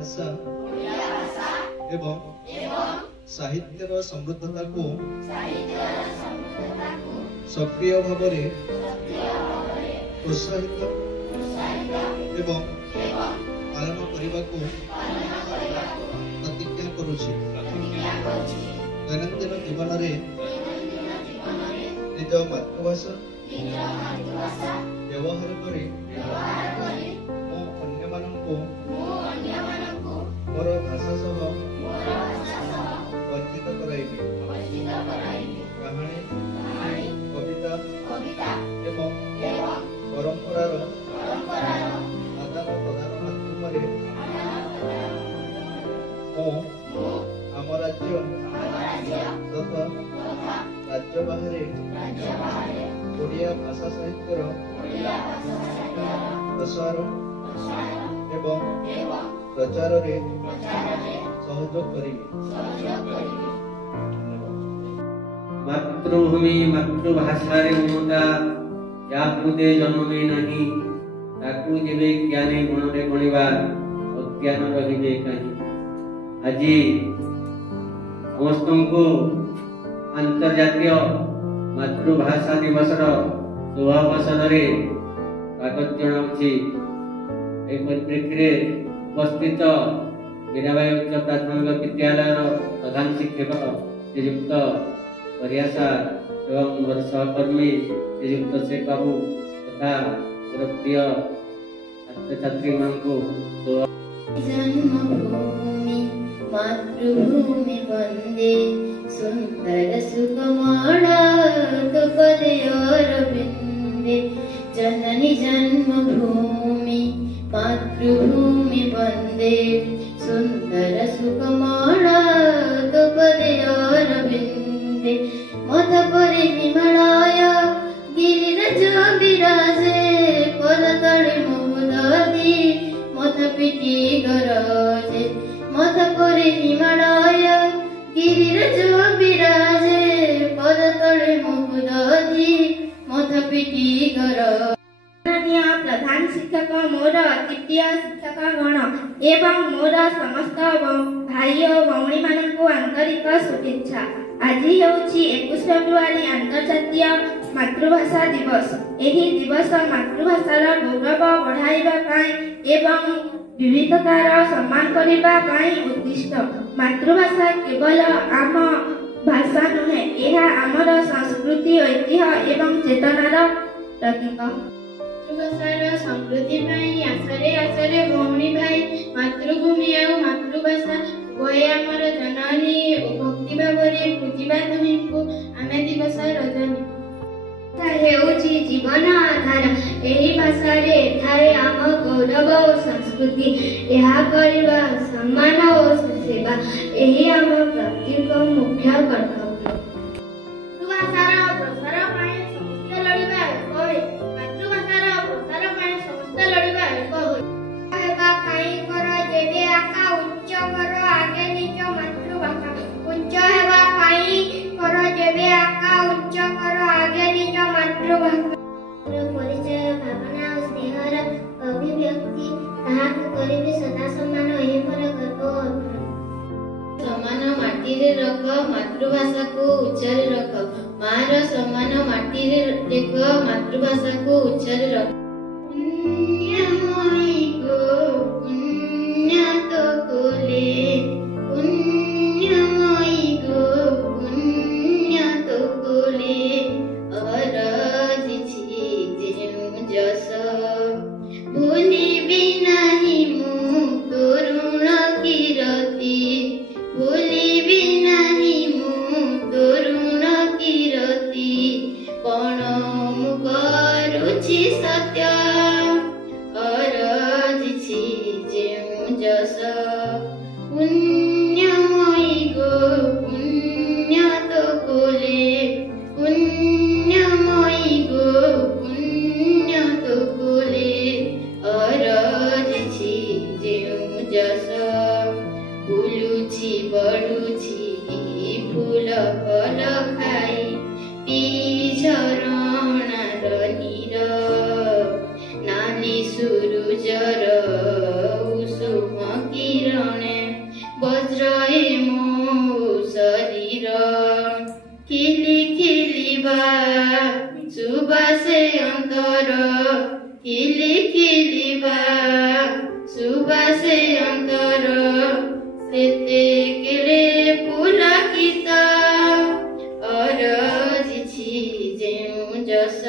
भाषा एवं साहित्यर समृद्धता को सक्रिय भाव में प्रोत्साहित एवं पालन करने को प्रतिज्ञा करुछि। दैनंदिन जीवन में निज मातृभाषा व्यवहार करी मोर भाषा सह परिचित कराइबी। कहानी कविता एवं परंपरार आदान प्रदान माध्यम आम राज्य तथा राज्य बाहर ओडिया भाषा साहित्यर प्रसार एवं प्रचार रे सहयोग करिबी। मातृभूमि मातृभाषा रे ममता या कृते जन्मे नहीं ताकू जेबे ज्ञाने गुण रे गणिबा अज्ञान रहिबे कहीं। आज समस्त को अंतर्जातीय मातृभाषा दिवस शुभ अवसर रे स्वागत जनाउछि। परिप्रेक्षी उपस्थित मीराबाई उच्च प्राथमिक विद्यालय प्रधान शिक्षक श्रीयुक्त परियासा एवं मोर सहकर्मी श्रीयुक्त शेख बाबू तथा मोर प्रिय छात्र छात्री मान को जन्मभूमि मातृभूमि वंदे सुंदर सुकुमार अरविंदे। जननी जन्मभूमि मातृभूमि वंदे सुंदर सुकुमार अरविंदे। मथ परे हिमालय गिरिराज विराजे पदतले महुदधि मथ पिटी गरजे। मथ परे हिमालय गिरिराज विराजे पदतले महुदधि मथ पिटी गरजे। प्रधान शिक्षक मोर तृतीय शिक्षक गण एवं मोर समस्त भाई और भौणी मानकु आंतरिक शुभेच्छा। आज होछि 21 फेब्रुआरी अंतर्जातीय मातृभाषा दिवस। एही दिवस मातृभाषार गौरव बढ़ाइबा पाई एवं विविधतार सम्मान करिबा पाई उद्दिष्ट। मातृभाषा केवल आम भाषा नुहे, यह आमर संस्कृति ऐतिह्य एवं चेतनार प्रतीक। मातृभाषार समृद्धि पाई आसरे आसरे भौणी भाई मातृभूमि और मातृभाषा उभय आमर जननी भक्ति भाव पूजिबा तुमको आमे दिवस रजनी। हेउछि जीवन आधार। एही भाषा रे थाए आम गौरव और संस्कृति। यह करिबा सम्मान और सेवा एही आम प्रत्येक मुख्य कर्तव्य। मातृभाषार प्रसार पाई समस्त लड़िबा होय। मातृभाषार प्रसार पाई समस्त लड़िबा होय। हेबा पाई कर जेबे आका उच्च कर आगे निज मातृभाषा। उच्च हेबा पाई कर जेबे आका उच्च कर आगे निज मातृभाषा। परिचय भावना और स्नेहर अभिव्यक्ति ताहाकु करिबे सदा सम्मान एही पर गर्व। समान माटी रे रख मातृभाषा को उच्चारे रख। मार समान माटी रे देख मातृभाषा को उच्चारे रख। पुण्यमयी गो पुण्य तो कोले पुण्यमयी गो पुण्य तो कोले अरजिछि जेनु जस भूलिबि नाही मु तोरुण किरति भूलिबि नाही मु तोरुण किरति कोण मु करुछि सत्य अरजिछि जेनु जस पुण्यमयी गो पुण्य तो कोले पुण्यमयी गो पुण्य तो कोले अरजिछि जेनु जस बुलुछि बढुछि फूल फल खाई पी झरणार नीर सुबासे अंतर किली किलिबा सुबासे अंतर सेते केले पुलकिता अरजिछि जेउ जस